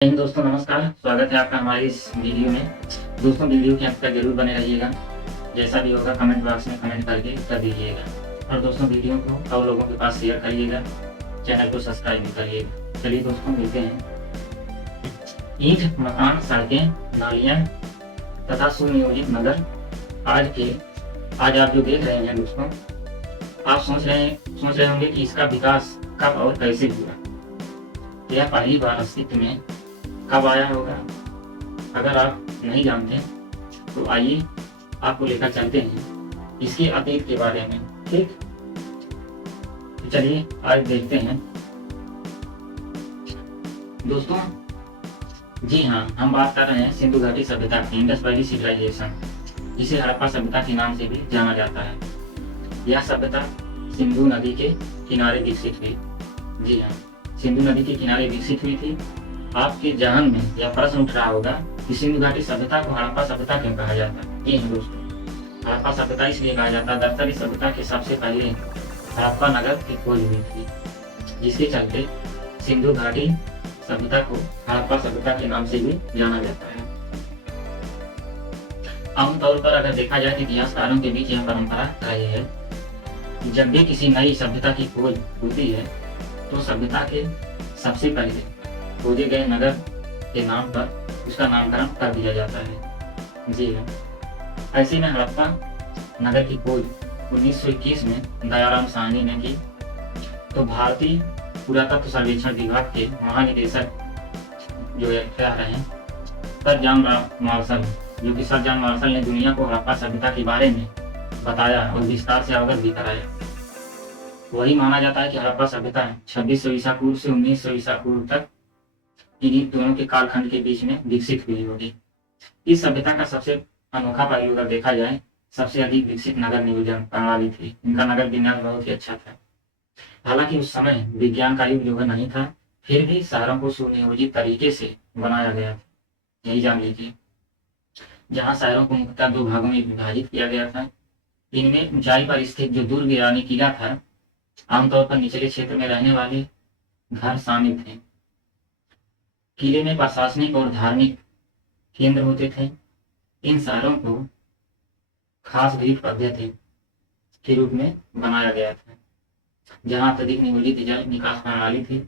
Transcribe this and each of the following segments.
दोस्तों नमस्कार, स्वागत है आपका हमारी इस वीडियो में। दोस्तों वीडियो के अंत तक जरूर बने रहिएगा। जैसा भी होगा कमेंट बॉक्स में कमेंट करके कर दीजिएगा और दोस्तों वीडियो को और लोगों के पास शेयर करिएगा, चैनल को सब्सक्राइब भी करिएगा। चलिए दोस्तों मिलते हैं। ईंट, मकान, सड़कें, नालियाँ तथा सुनियोजित नगर आज आप जो देख रहे हैं दोस्तों, आप सोच रहे होंगे कि इसका विकास कब और कैसे हुआ। यह पहली बार अस्तित्व में कब आया होगा, अगर आप नहीं जानते तो आइए आपको लेकर चलते हैं इसके अतीत के बारे में। ठीक, तो चलिए आज देखते हैं दोस्तों। जी हाँ, हम बात कर रहे हैं सिंधु घाटी सभ्यता की, इंडस वैली सिविलाइजेशन, जिसे हड़प्पा सभ्यता के नाम से भी जाना जाता है। यह सभ्यता सिंधु नदी के किनारे विकसित हुई। जी हाँ, सिंधु नदी के किनारे विकसित हुई थी। आपके जहन में यह प्रश्न उठ रहा होगा कि सिंधु घाटी सभ्यता को हड़प्पा सभ्यता क्यों कहा जाता है। जी हाँ दोस्तों, हड़प्पा सभ्यता इसलिए कहा जाता है, दरअसल इस सभ्यता के सबसे पहले हड़प्पा नगर की खोज हुई थी, जिसके चलते सिंधु घाटी सभ्यता को हड़प्पा सभ्यता के नाम से भी जाना जाता है। आमतौर पर अगर देखा जाए तो इतिहासकारों के बीच यह परंपरा रही है, जब भी किसी नई सभ्यता की खोज होती है तो सभ्यता के सबसे पहले खोजे गए नगर के नाम पर उसका नामकरण कर दिया जाता है। जी हाँ, ऐसे में हड़प्पा नगर की खोज 1921 में दयाराम साहनी ने की। तो भारतीय पुरातत्व सर्वेक्षण विभाग के महानिदेशक जो कह रहे हैं सर जॉन मार्शल, जो कि सर जॉन मार्शल ने दुनिया को हड़प्पा सभ्यता के बारे में बताया और विस्तार से अवगत भी कराया। वही माना जाता है कि हड़प्पा सभ्यता 2600 ईसा पूर्व से 1900 ईसा पूर्व तक इन्हीं दोनों के कालखंड के बीच में विकसित हुई होगी। इस सभ्यता का सबसे अनोखा पहलू अगर देखा जाए, सबसे अधिक विकसित नगर नियोजन प्रणाली थी। इनका नगर विन्यास बहुत ही अच्छा था। हालांकि उस समय विज्ञान का युग जो है नहीं था, फिर भी शहरों को सुनियोजित तरीके से बनाया गया था। यही जान लीजिए, जहाँ शहरों को मुख्यतः दो भागों में विभाजित किया गया था। इनमें ऊंचाई पर स्थित जो दुर्ग यानी किला था, आमतौर पर निचले क्षेत्र में रहने वाले घर शामिल थे। किले में प्रशासनिक और धार्मिक केंद्र होते थे। इन शहरों को खास ग्रिड पद्धति के रूप में बनाया गया था, जहां अत्यधिक नियोजित जल निकास प्रणाली थी।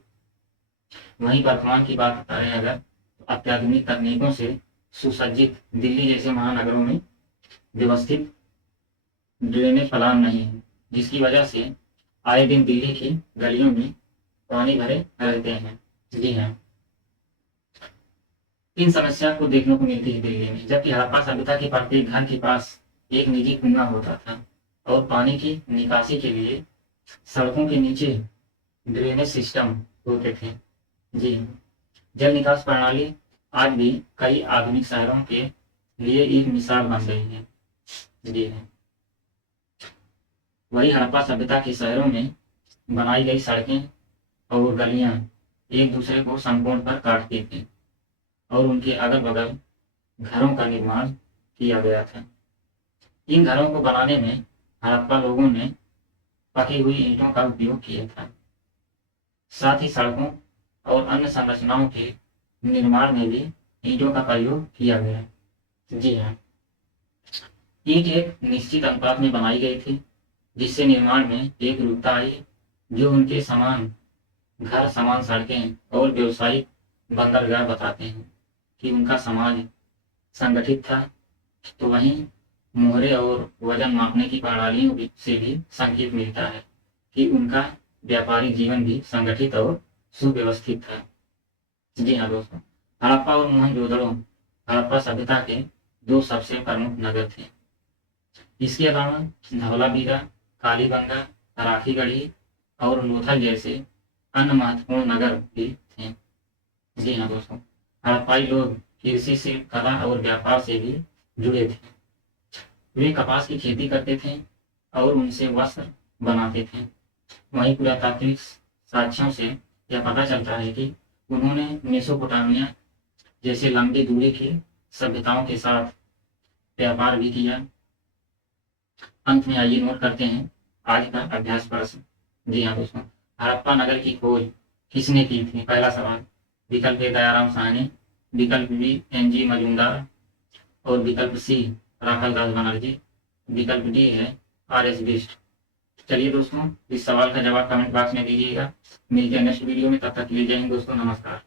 वहीं वर्तमान की बात करें अगर, तो अत्याधुनिक तकनीकों से सुसज्जित दिल्ली जैसे महानगरों में व्यवस्थित ड्रेनेज प्लान नहीं है, जिसकी वजह से आए दिन दिल्ली की गलियों में पानी भरे रहते हैं। जी हाँ, इन समस्या को देखने को मिलती है दिल्ली में। जबकि हड़प्पा सभ्यता के प्रत्येक घर के पास एक निजी कुआं होता था और पानी की निकासी के लिए सड़कों के नीचे ड्रेनेज सिस्टम होते थे। जी, जल निकास प्रणाली आज भी कई आधुनिक शहरों के लिए एक मिसाल बन गई है। जी हाँ, वही हड़प्पा सभ्यता के शहरों में बनाई गई सड़कें और गलियां एक दूसरे को समकोण पर काटती थी और उनके अगल बगल घरों का निर्माण किया गया था। इन घरों को बनाने में हड़प्पा लोगों ने पकी हुई ईंटों का उपयोग किया था। साथ ही सड़कों और अन्य संरचनाओं के निर्माण में भी ईंटों का प्रयोग किया गया। जी हाँ, ईंट एक निश्चित अनुपात में बनाई गई थी, जिससे निर्माण में एक रूपता आई, जो उनके समान घर, समान सड़कें और व्यवसायिक बंदरगाह बताते हैं कि उनका समाज संगठित था। तो वहीं मोहरे और वजन मापने की प्रणालियों से भी संकेत मिलता है कि उनका व्यापारिक जीवन भी संगठित और सुव्यवस्थित था। जी हाँ दोस्तों, हड़प्पा और मोहनजोदड़ो हड़प्पा सभ्यता के दो सबसे प्रमुख नगर थे। इसके अलावा धौलावीरा, कालीबंगा, राखीगढ़ी और लोथल जैसे अन्य महत्वपूर्ण नगर भी थे। जी हाँ दोस्तों, हड़प्पाई लोग कृषि से, कला और व्यापार से भी जुड़े थे। वे कपास की खेती करते थे और उनसे वस्त्र बनाते थे। वहीं पुरातात्विक साक्ष्यों से यह पता चलता है कि उन्होंने मेसोपोटामिया जैसे लंबी दूरी की सभ्यताओं के साथ व्यापार भी किया। अंत में आइए नोट करते हैं आज का अभ्यास प्रश्न। जी हाँ दोस्तों, हड़प्पा नगर की खोज किसने की थी? पहला सवाल। विकल्प ए दयाराम साहनी, विकल्प बी एन जी मजूमदार और विकल्प सी राखाल दास बनर्जी, विकल्प डी है आर.एस. बिष्ट। चलिए दोस्तों, इस सवाल का जवाब कमेंट बॉक्स में दीजिएगा। मिलते हैं नेक्स्ट वीडियो में, तब तक के लिए जय हिंद दोस्तों, नमस्कार।